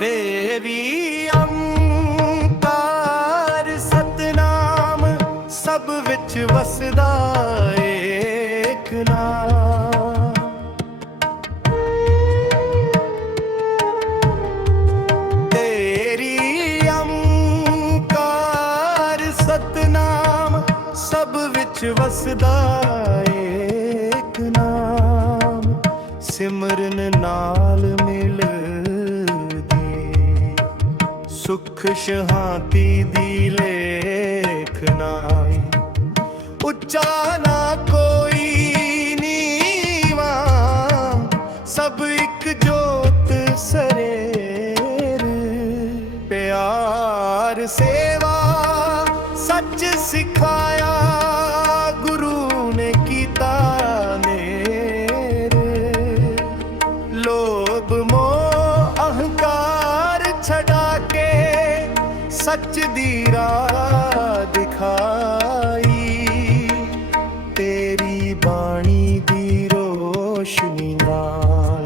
ਤੇਰੀ ਅੰਕਾਰ ਸਤਨਾਮ ਸਭ ਵਿੱਚ ਵਸਦਾ ਏਕ ਨਾਮ ਤੇਰੀ ਅੰਕਾਰ ਸਤਨਾਮ ਸਭ ਵਿੱਚ ਵਸਦਾ ਏਕ ਨਾਮ ਸਿਮਰਨ ਨਾਲ ਸੁਖ ਸ਼ਾਂਤੀ ਦੀ ਲੇਖ ਨਾਈ ਉੱਚਾ ਨਾ ਕੋਈ ਨੀਵਾ, ਸਭ ਇੱਕ ਜੋਤ ਸਰੇਰ। ਪਿਆਰ, ਸੇਵਾ, ਸੱਚ ਸਿਖਾਇਆ ਗੁਰੂ ਨੇ ਕੀਤਾ ਨੇਰ। ਲੋਭ ਮੋਹ ਅਹੰਕਾਰ ਛਡਾ ਸੱਚ ਦੀ ਰਾਹ ਦਿਖਾਈ। ਤੇਰੀ ਬਾਣੀ ਦੀ ਰੋਸ਼ਨੀ ਨਾਲ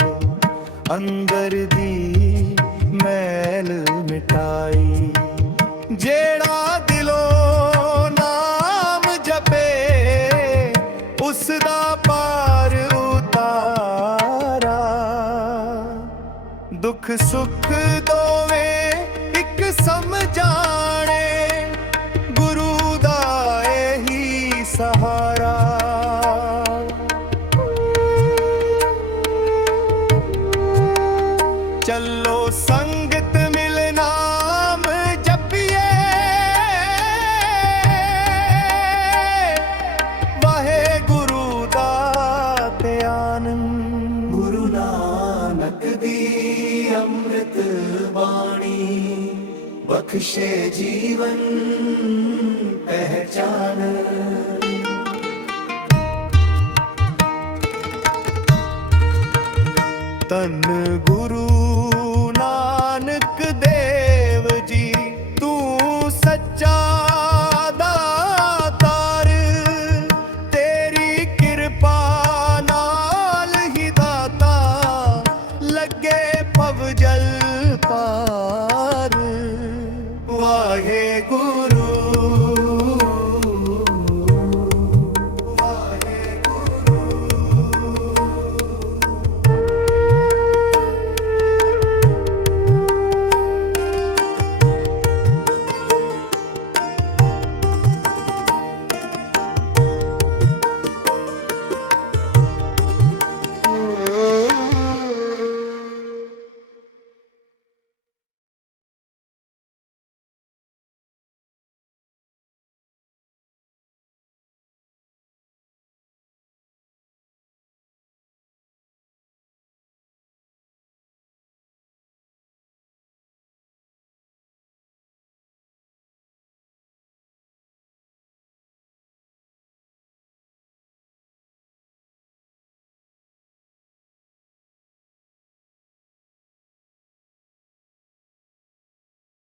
ਅੰਦਰ ਦੀ ਮੈਲ ਮਿਟਾਈ। ਜਿਹੜਾ ਦਿਲੋਂ ਨਾਮ ਜਪੇ ਉਸ ਦਾ ਪਾਰ ਉਤਾਰਾ। ਦੁੱਖ ਸੁੱਖ ਦੋਵੇਂ ਸਮਝਾਣੇ, ਗੁਰੂ ਦਾ ਇਹੀ ਸਹਾਰਾ। ਚੱਲੋ ਸੰਗਤ ਮਿਲ ਨਾਮ ਜਪੀਏ। ਵਾਹਿਗੁਰੂ ਦਾ ਧਿਆਨ। ਗੁਰੂ ਨਾਨਕ ਦੀ ਅੰਮ੍ਰਿਤ ਬਾਣੀ। ਬਖਸ਼ੇ ਜੀਵਨ ਪਹਿਚਾਨ ਤਨ ਗੁਰੂ